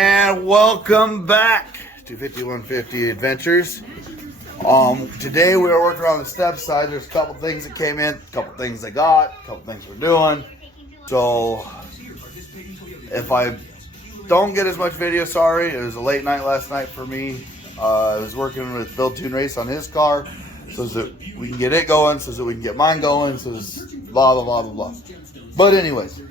And welcome back to 5150 Adventures. Today we are working on the step side. There's a couple things that came in, a couple things I got, a couple things we're doing. So if I don't get as much video, sorry. It was a late night last night for me. I was working with Build Tune Race on his car so that we can get it going, so that we can get mine going, so blah blah blah blah blah. But anyways,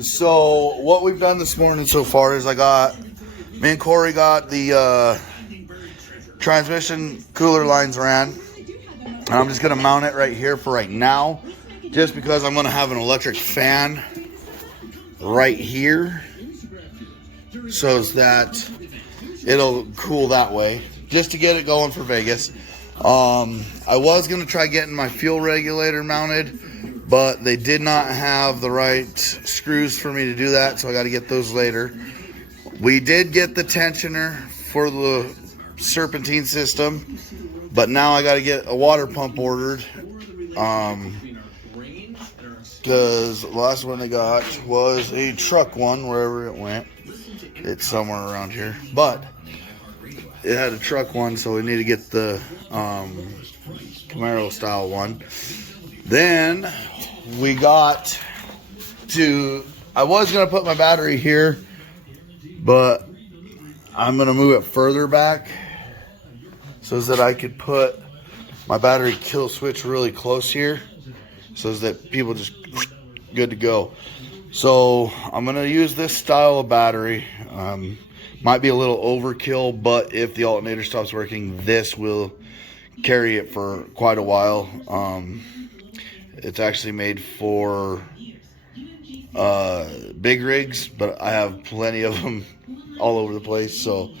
so what we've done this morning so far is me and Corey got the transmission cooler lines ran, and I'm just gonna mount it right here for right now, just because I'm gonna have an electric fan right here so that it'll cool that way, just to get it going for Vegas. I was gonna try getting my fuel regulator mounted, but they did not have the right screws for me to do that, so I got to get those later. We did get the tensioner for the serpentine system, but now I got to get a water pump ordered, because the last one they got was a truck one, wherever it went. It's somewhere around here, but it had a truck one, so we need to get the Camaro style one. Then we got to, I was going to put my battery here, but I'm going to move it further back so that I could put my battery kill switch really close here, so that people just good to go. So I'm going to use this style of battery. Might be a little overkill, but if the alternator stops working, this will carry it for quite a while. It's actually made for big rigs, but I have plenty of them all over the place, so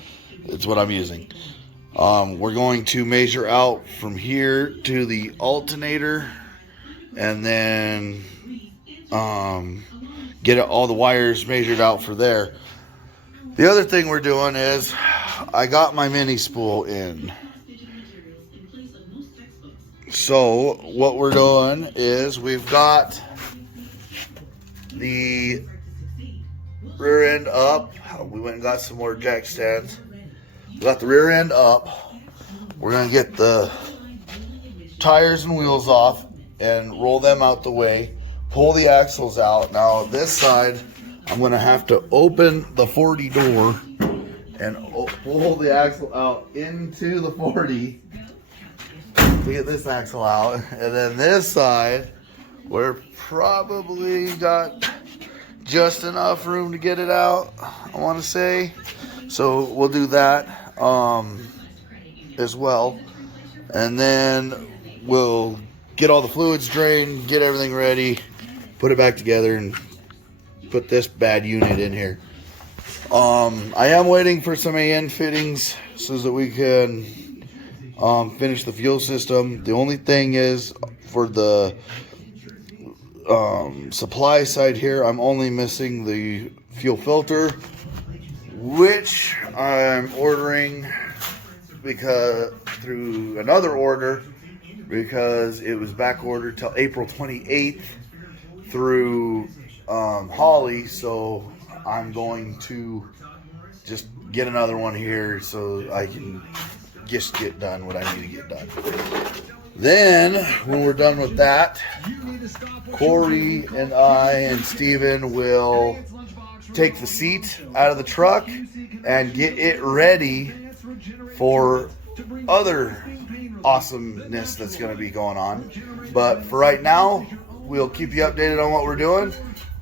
it's what I'm using. We're going to measure out from here to the alternator, and then get all the wires measured out for there. The other thing we're doing is I got my mini spool in. So what we're doing is we've got the rear end up. We went and got some more jack stands. We got the rear end up. We're going to get the tires and wheels off and roll them out the way. Pull the axles out. Now this side, I'm going to have to open the 40 door and pull the axle out into the 40 to get this axle out. And then this side, we're probably got just enough room to get it out, I want to say. So we'll do that as well. And then we'll get all the fluids drained, get everything ready, put it back together, and put this bad unit in here. I am waiting for some AN fittings so that we can finish the fuel system. The only thing is, for the supply side here, I'm only missing the fuel filter, which I'm ordering because through another order, because it was back ordered till April 28th through Holly. So I'm going to just get another one here so I can just get done what I need to get done. Then when we're done with that, Corey and I and Steven will take the seat out of the truck and get it ready for other awesomeness that's going to be going on. But for right now, we'll keep you updated on what we're doing,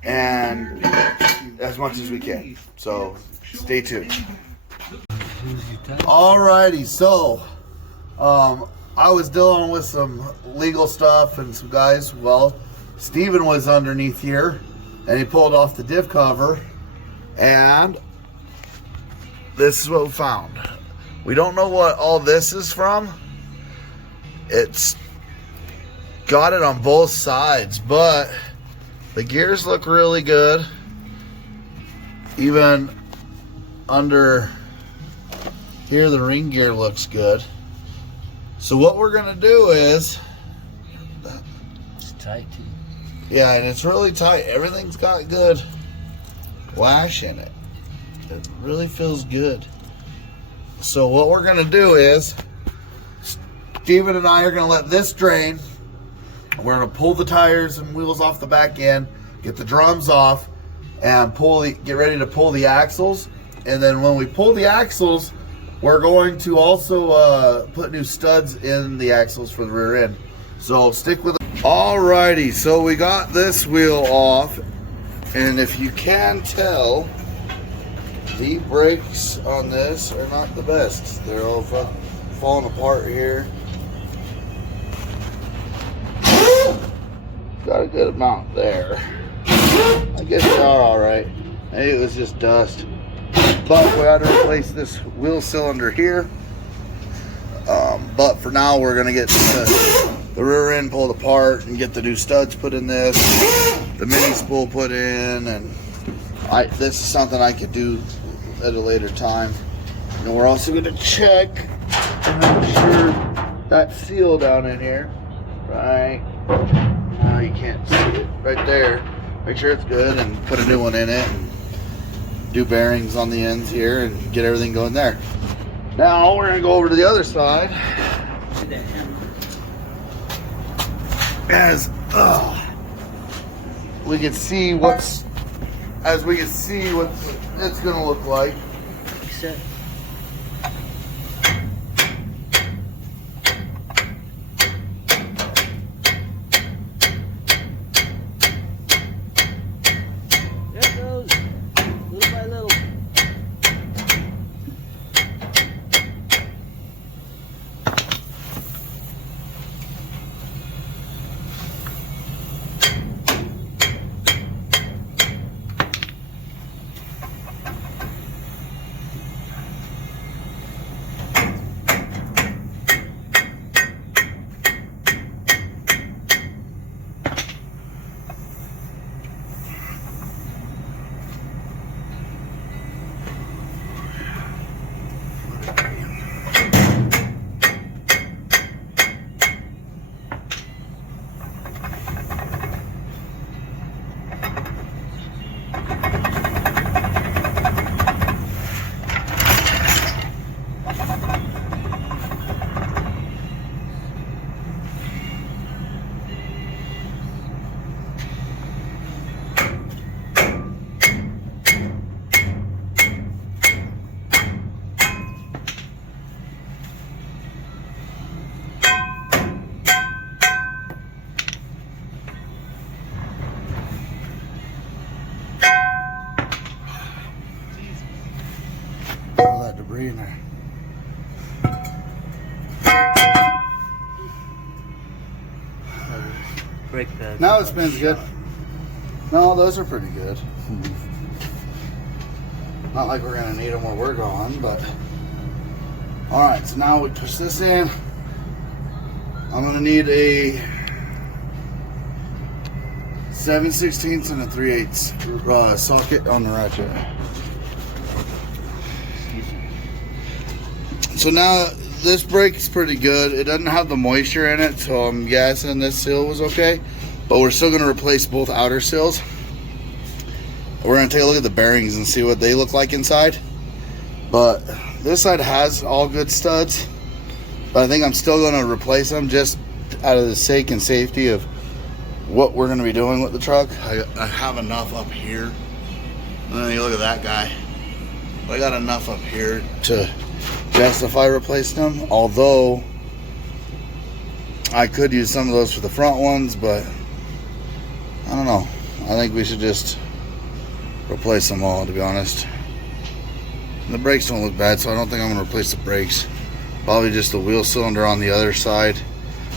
and as much as we can. So stay tuned. Alrighty, so I was dealing with some legal stuff and some guys. Well, Steven was underneath here, and he pulled off the diff cover, and this is what we found. We don't know what all this is from. It's got it on both sides, but the gears look really good. Even under here, the ring gear looks good. So what we're gonna do is, it's tight too. Yeah, and it's really tight. Everything's got good lash in it. It really feels good. So what we're gonna do is, Steven and I are gonna let this drain. We're gonna pull the tires and wheels off the back end, get the drums off, and get ready to pull the axles. And then when we pull the axles, we're going to also put new studs in the axles for the rear end. So stick with it. Alrighty, so we got this wheel off, and if you can tell, the brakes on this are not the best. They're all falling apart here. Got a good amount there. I guess they are alright. Maybe it was just dust. But we had to replace this wheel cylinder here. But for now, we're going to get the rear end pulled apart and get the new studs put in this, the mini spool put in, and this is something I could do at a later time. And we're also going to check and make sure that seal down in here, right? Now you can't see it right there. Make sure it's good and put a new one in it. And do bearings on the ends here and get everything going there. Now we're going to go over to the other side. As we can see what it's going to look like. All that debris in there. Brake pads. Now it spins good. No, those are pretty good. Not like we're gonna need them where we're going, but all right. So now we push this in. I'm gonna need a 7/16 and a 3/8 socket on the ratchet. So now this brake is pretty good. It doesn't have the moisture in it, so I'm guessing this seal was okay. But we're still going to replace both outer seals. We're going to take a look at the bearings and see what they look like inside. But this side has all good studs. But I think I'm still going to replace them just out of the sake and safety of what we're going to be doing with the truck. I have enough up here. And then you look at that guy. I got enough up here to justify replacing them, although I could use some of those for the front ones, but I don't know. I think we should just replace them all, to be honest. And the brakes don't look bad, so I don't think I'm going to replace the brakes. Probably just the wheel cylinder on the other side,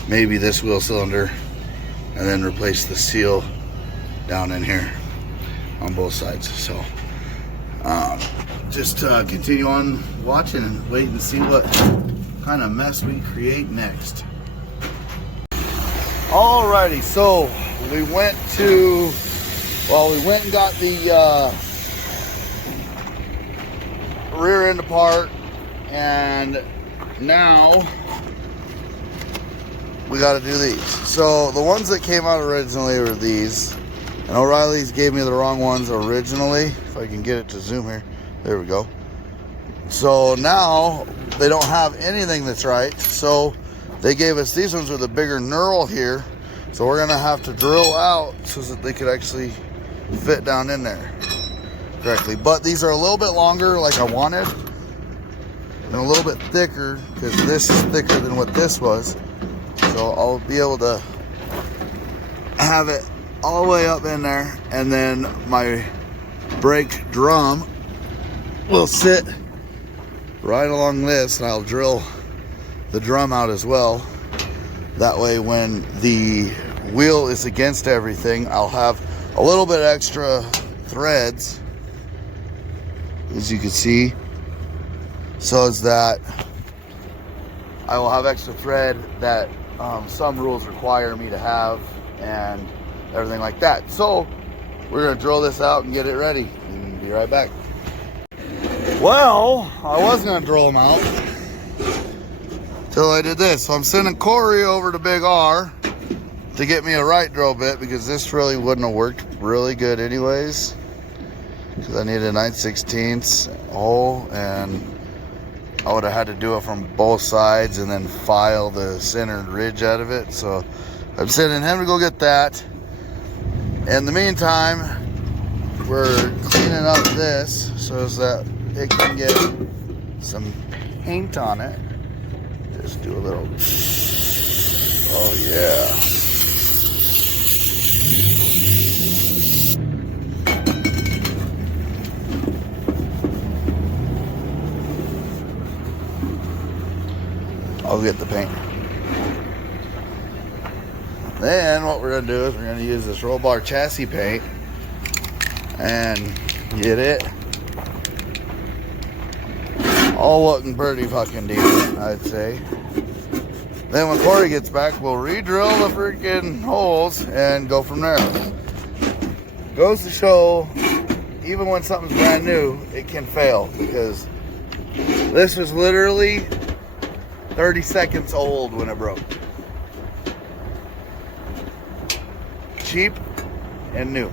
maybe this wheel cylinder, and then replace the seal down in here on both sides. So just continue on watching and wait and see what kind of mess we create next. Alrighty, so we went and got the rear end apart, and now we got to do these. So the ones that came out originally were these, and O'Reilly's gave me the wrong ones originally. If I can get it to zoom here. There we go. So now they don't have anything that's right. So they gave us these ones with a bigger knurl here. So we're gonna have to drill out so that they could actually fit down in there correctly. But these are a little bit longer like I wanted, and a little bit thicker because this is thicker than what this was. So I'll be able to have it all the way up in there, and then my brake drum will sit right along this, and I'll drill the drum out as well. That way when the wheel is against everything, I'll have a little bit extra threads, as you can see, so as that I will have extra thread that some rules require me to have and everything like that. So we're gonna drill this out and get it ready and be right back. Well, I was gonna drill them out till I did this. So I'm sending Corey over to Big R to get me a right drill bit, because this really wouldn't have worked really good anyways, because I needed a 9/16 hole, and I would have had to do it from both sides and then file the centered ridge out of it. So I'm sending him to go get that. In the meantime, we're cleaning up this so that it can get some paint on it. Just do a little, oh yeah. I'll get the paint. Then what we're gonna do is we're gonna use this roll bar chassis paint and get it all looking pretty fucking decent, I'd say. Then when Corey gets back, we'll re-drill the freaking holes and go from there. Goes to show, even when something's brand new, it can fail, because this was literally 30 seconds old when it broke. Cheap and new.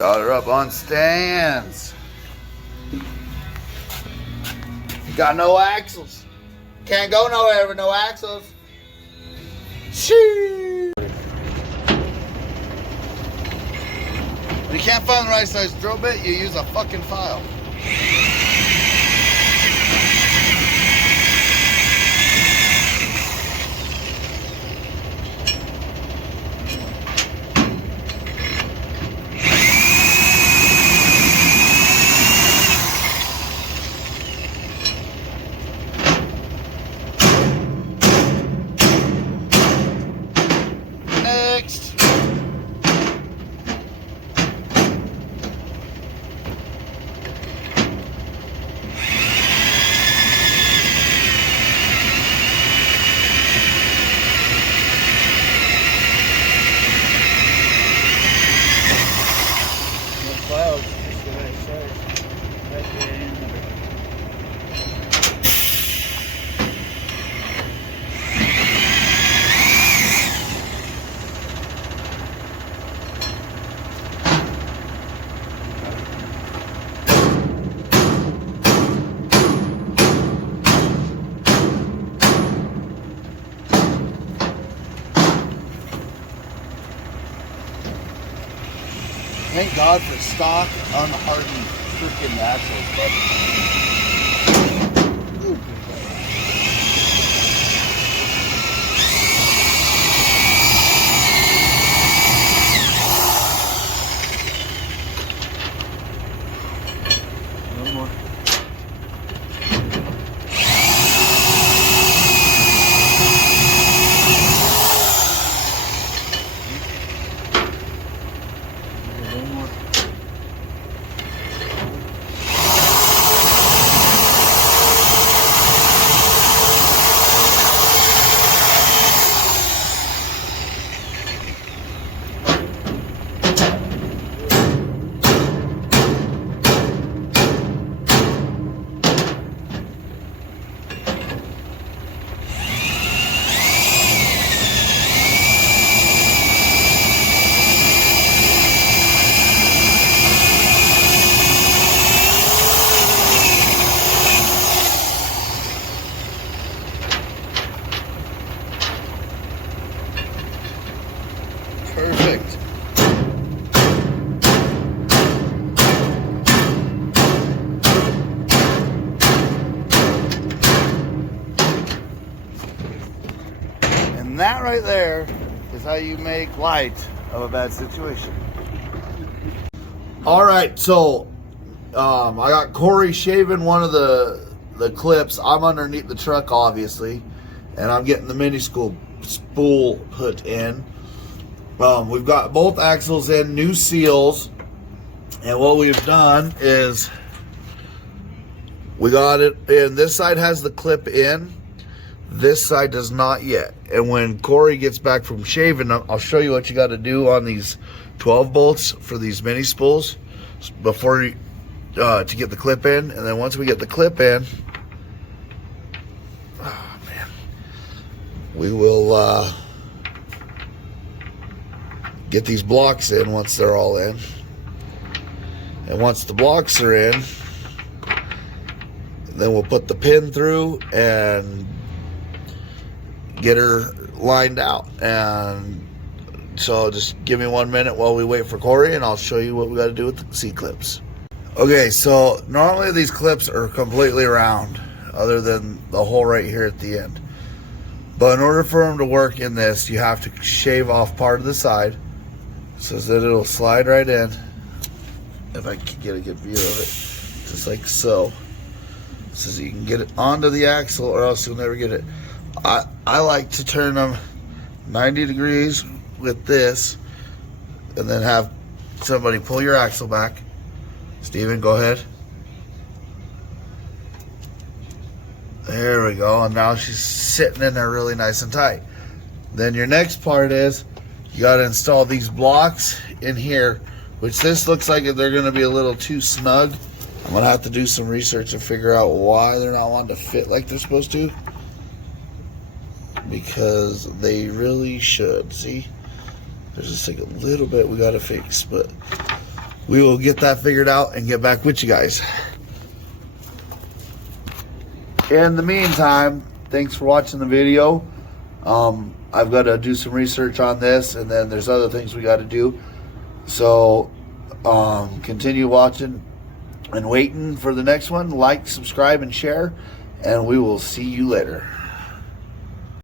Got her up on stands. Got no axles. Can't go nowhere with no axles. Shee. When you can't find the right size drill bit, you use a fucking file. Thank God for stock, unhardened freaking axles, but one more. right there is how you make light of a bad situation. All right, so I got Corey shaving one of the clips. I'm underneath the truck, obviously, and I'm getting the mini spool put in. We've got both axles in, new seals, and what we've done is we got it in. This side has the clip in. This side does not yet. And when Corey gets back from shaving, I'll show you what you got to do on these 12 bolts for these mini spools before you, to get the clip in. And then once we get the clip in, oh man, we will get these blocks in once they're all in. And once the blocks are in, then we'll put the pin through and get her lined out. And so just give me 1 minute while we wait for Corey, and I'll show you what we got to do with the C-clips. Okay, so normally these clips are completely round, other than the hole right here at the end. But in order for them to work in this, you have to shave off part of the side so that it'll slide right in. If I can get a good view of it, just like so. So you can get it onto the axle, or else you'll never get it. I like to turn them 90 degrees with this, and then have somebody pull your axle back. Steven, go ahead. There we go, and now she's sitting in there really nice and tight. Then your next part is you got to install these blocks in here, which this looks like they're going to be a little too snug. I'm going to have to do some research and figure out why they're not wanting to fit like they're supposed to, because they really should. See, there's just like a little bit we got to fix, but we will get that figured out and get back with you guys. In the meantime, thanks for watching the video. I've got to do some research on this, and then there's other things we got to do. So continue watching and waiting for the next one. Like, subscribe, and share, and we will see you later.